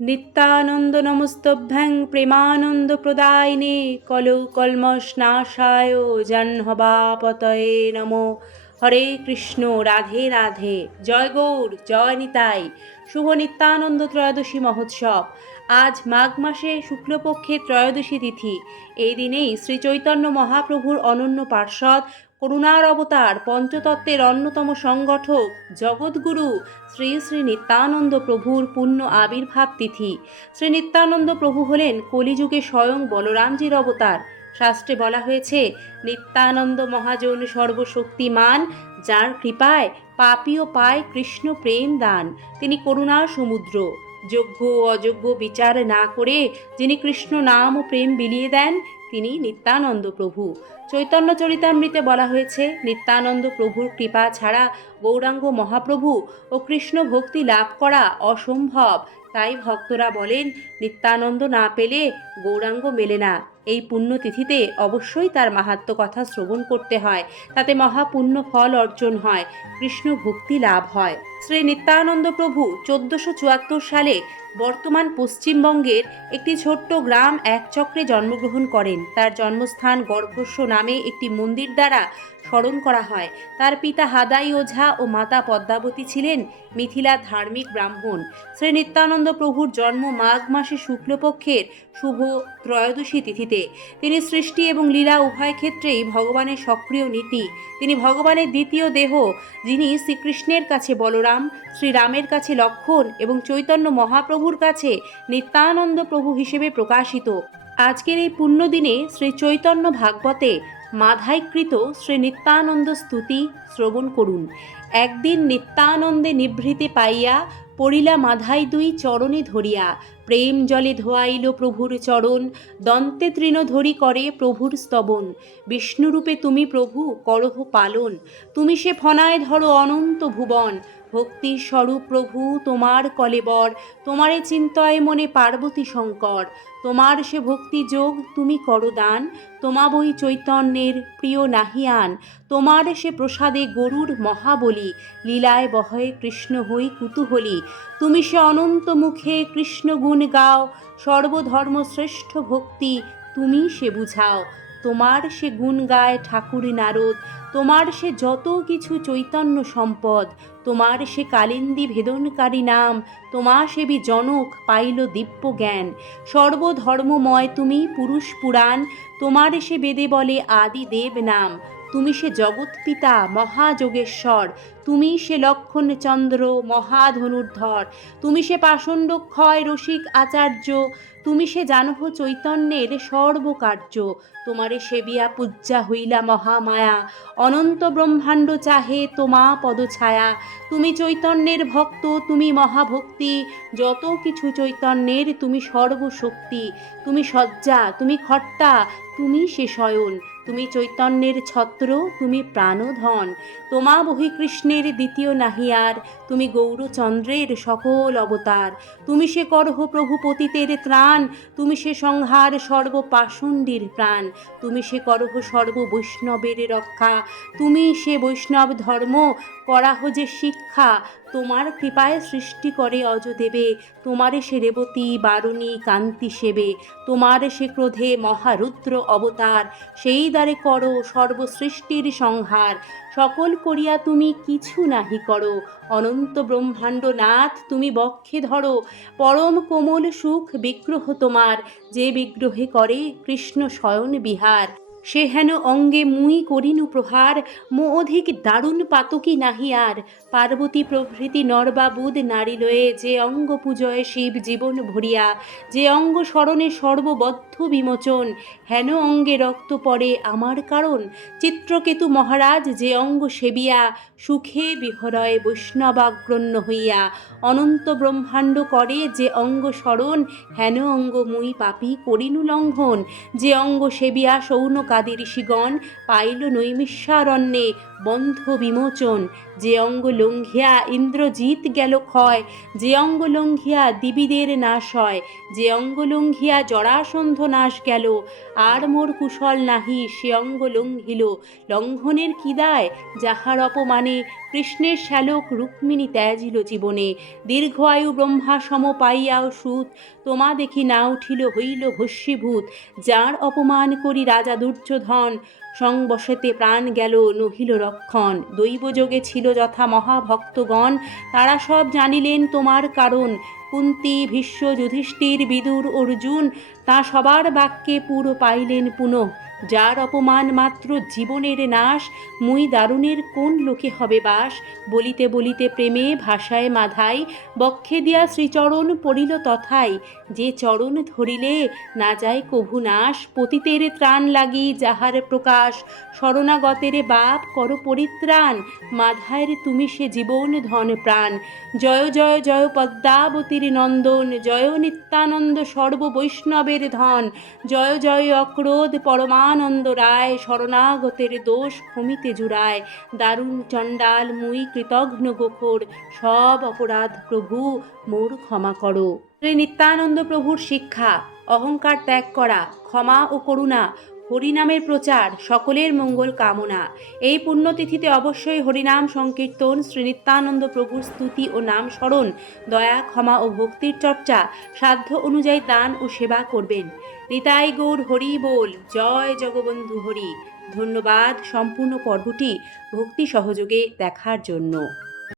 নিত্যানন্দ নমস্তভ্যং প্রেমানন্দ প্রদায়িনে কলৌ কল্মষনাশায় জাহ্নবাপতয়ে নমো। হরে কৃষ্ণ, রাধে রাধে, জয় গৌর, জয় নিতাই। শুভ নিত্যানন্দ ত্রয়োদশী মহোৎসব। আজ মাঘ মাসে শুক্লপক্ষে ত্রয়োদশী তিথি। এই দিনেই শ্রী চৈতন্য মহাপ্রভুর অনন্য পার্ষদ, করুণার অবতার, পঞ্চতত্ত্বের অন্যতম সংগঠক, জগৎগুরু শ্রী শ্রী নিত্যানন্দ প্রভুর পূর্ণ আবির্ভাব তিথি। শ্রী নিত্যানন্দ প্রভু হলেন কলিযুগে স্বয়ং বলরামজির অবতার। শাস্ত্রে বলা হয়েছে, নিত্যানন্দ মহাজন সর্বশক্তিমান, যার কৃপায় পাপীও পায় কৃষ্ণ প্রেম দান। তিনি করুণার সমুদ্র। যোগ্য অযোগ্য বিচার না করে যিনি কৃষ্ণ নাম ও প্রেম বিলিয়ে দেন, তিনি নিত্যানন্দ প্রভু। চৈতন্য চরিতামৃতে বলা হয়েছে, নিত্যানন্দ প্রভুর কৃপা ছাড়া গৌরাঙ্গ মহাপ্রভু ও কৃষ্ণ ভক্তি লাভ করা অসম্ভব। তাই ভক্তরা বলেন, নিত্যানন্দ না পেলে গৌরাঙ্গ মেলে না। এই পুণ্যতিথিতে অবশ্যই তার মাহাত্ম্য কথা শ্রবণ করতে হয়, তাতে মহাপুণ্য ফল অর্জন হয়, কৃষ্ণ ভক্তি লাভ হয়। শ্রী নিত্যানন্দ প্রভু 1474 সালে বর্তমান পশ্চিমবঙ্গের একটি ছোট্ট গ্রাম একচক্রে জন্মগ্রহণ করেন। তার জন্মস্থান গর্ভস্য নামে একটি মন্দির দ্বারা স্মরণ করা হয়। তার পিতা হাদাই ওঝা ও মাতা পদ্মাবতী ছিলেন মিথিলা ধার্মিক ব্রাহ্মণ। শ্রী নিত্যানন্দ প্রভুর জন্ম মাঘ মাসে শুক্লপক্ষের শুভ ত্রয়োদশী তিথিতে। তিনি সৃষ্টি এবং লীলা উভয় ক্ষেত্রেই ভগবানের সক্রিয় নীতি। তিনি ভগবানের দ্বিতীয় দেহ, যিনি শ্রীকৃষ্ণের কাছে বলরাম, শ্রীরামের কাছে লক্ষ্মণ এবং চৈতন্য মহাপ্রভুর কাছে নিত্যানন্দ প্রভু হিসেবে প্রকাশিত। আজকের এই পুণ্যদিনে শ্রী চৈতন্য ভাগবতে মাধাইকৃত শ্রী নিত্যানন্দ স্তুতি শ্রবণ করুন। একদিন নিত্যানন্দে নিভৃতে পাইয়া পড়িলা মাধাই দুই চরণে ধরিয়া, প্রেম জলে ধোয়াইল প্রভুর চরণ, দন্তে তৃণধরি করে প্রভুর স্তবন। বিষ্ণুরূপে তুমি প্রভু করহ পালন, তুমি সে ফনায় ধরো অনন্ত ভুবন। ভক্তির স্বরূপ প্রভু তোমার কলেবর, তোমারে চিন্তয় মনে পার্বতী শঙ্কর। তোমার সে ভক্তি যোগ তুমি করো দান, তোমা বই চৈতন্যের প্রিয় নাহিয়ান। তোমার সে প্রসাদে গরুর মহাবলী, লীলায় বহয়ে কৃষ্ণ হই কুতূহলী। তুমি সে অনন্ত মুখে কৃষ্ণ গুণ গাও, সর্বধর্ম শ্রেষ্ঠ ভক্তি তুমি সে বুঝাও। তোমার সে গুণ গায় ঠাকুর নারদ, তোমার সে যত কিছু চৈতন্য সম্পদ। তোমার সে কালিন্দী ভেদনকারী নাম, তোমা সেবী জনক পাইল দিব্য জ্ঞান। সর্বধর্মময় তুমি পুরুষ পুরাণ, তোমার সে বেদে বলে আদি দেব নাম। তুমি সে জগৎ পিতা মহাযোগেশ্বর, তুমি সে লক্ষণ চন্দ্র মহাধনুর্ধর। তুমি সে পাষণ্ডক্ষয় রসিক আচার্য, তুমি সে জানহ চৈতন্যের সর্বকার্য। তোমারে সেবিয়া পূজ্যা হইলা মহামায়া, অনন্ত ব্রহ্মাণ্ড চাহে তোমা পদছায়া। তুমি চৈতন্যের ভক্ত, তুমি মহাভক্তি, যত কিছু চৈতন্যের তুমি সর্বশক্তি। তুমি শয্যা, তুমি খট্টা, তুমি সে শয়ন। তুমি চৈতন্যের ছত্র, তুমি প্রাণধন। তোমা বহি কৃষ্ণের দ্বিতীয় নাহিয়ার, তুমি গৌরচন্দ্রের সকল অবতার। তুমি সে করহ প্রভু পতিতের ত্রাণ, তুমি সে সংহার সর্বপাষণ্ডীর প্রাণ। তুমি সে করহ সর্ব বৈষ্ণবের রক্ষা, তুমি সে বৈষ্ণব ধর্ম করাহ যে শিক্ষা। তোমার কৃপায় সৃষ্টি করে অজদেবে, তোমারে সে রেবতী বারুণী কান্তি সেবে। তোমার সে ক্রোধে মহারুদ্র অবতার, সেই দ্বারে করো সর্বসৃষ্টির সংহার। সকল করিয়া তুমি কিছু নাহি করো, অনন্ত ব্রহ্মাণ্ড নাথ তুমি বক্ষে ধরো। পরম কোমল সুখ বিগ্রহ তোমার, যে বিগ্রহে করে কৃষ্ণ শয়ন বিহার। সে হেন অঙ্গে মুই করিনু প্রহার, মো অধিক দারুণ পাতকি নাহি আর। পার্বতী প্রভৃতি নরবাবুদ নারী লয়ে, যে অঙ্গ পূজয়ে শিব জীবন ভরিয়া। যে অঙ্গ স্মরণে সর্ববদ্ধ বিমোচন, হেন অঙ্গে রক্ত পড়ে আমার কারণ। চিত্রকেতু মহারাজ যে অঙ্গ সেবিয়া, সুখে বিহরয় বৈষ্ণবাগ্রণ্য হইয়া। অনন্ত ব্রহ্মাণ্ড করে যে অঙ্গ স্মরণ, হেন অঙ্গ মুই পাপী করিনু লঙ্ঘন। যে অঙ্গ সেবিয়া সৌনকাদি ঋষিগণ, পাইল নৈমিষারণ্যে বন্ধ বিমোচন। যে অঙ্গ লঙ্ঘিয়া ইন্দ্রজিৎ গেল ক্ষয়, যে অঙ্গ লঙ্ঘিয়া দিবিদের নাশ হয়। যে অঙ্গ লঙ্ঘিয়া জরাসন্ধ নাশ গেল, আর মোর কুশল নাহি সে অঙ্গ লঙ্ঘিল। লঙ্ঘনের কি দায়, যাহার অপমানে কৃষ্ণের শ্যালক রুক্মিণী ত্যাজিল জীবনে, দীর্ঘ আয়ু ব্রহ্মা সম পাইয়াও সুত, তোমা দেখি না উঠিল হইল ভস্মীভূত, যার অপমান করি রাজা দুর্যোধন, সংবশেতে প্রাণ গেল নহিল রক্ষণ, দৈবযোগে ছিল যথা মহাভক্তগণ, তারা সব জানিলেন তোমার কারণ, কুন্তী ভীষ্ম যুধিষ্ঠির বিদুর অর্জুন, তা সবার বাক্যে পুর পাইলেন পুনঃ, যার অপমান মাত্র জীবনের নাশ, মুই দারুণের কোন লোকে হবে বাস, বলিতে বলিতে প্রেমে ভাষায় মাধাই, বক্ষে দিয়া শ্রীচরণ পড়িল তথাই, যে চরণ ধরিলে না যায় কভু নাশ, পতিতের ত্রাণ লাগি যাহার প্রকাশ, শরণাগতের বাপ কর পরিত্রাণ, মাধায়ের তুমি সে জীবন ধন প্রাণ, জয় জয় জয় পদ্মাবতীর নন্দন, জয় নিত্যানন্দ সর্ববৈষ্ণবের ধন, জয় জয় অক্রোধ পরমানন্দ রায়, শরণাগতের দোষ ভূমিতে জুড়ায়, দারুণ চণ্ডাল মুই কৃতঘ্ন গোখর, সব অপরাধ প্রভু মোর ক্ষমা করো। শ্রী নিত্যানন্দ প্রভুর শিক্ষা, অহংকার ত্যাগ করা, ক্ষমা ও করুণা, হরিনামের প্রচার, সকলের মঙ্গল কামনা। এই পুণ্যতিথিতে অবশ্যই হরিনাম সংকীর্তন, শ্রী নিত্যানন্দ প্রভুর স্তুতি ও নাম স্মরণ, দয়া ক্ষমা ও ভক্তির চর্চা, সাধ্য অনুযায়ী দান ও সেবা করবেন। নিতাই গৌর হরি বল, জয় জগবন্ধু হরি। ধন্যবাদ সম্পূর্ণ পর্বটি ভক্তি সহযোগে দেখার জন্য।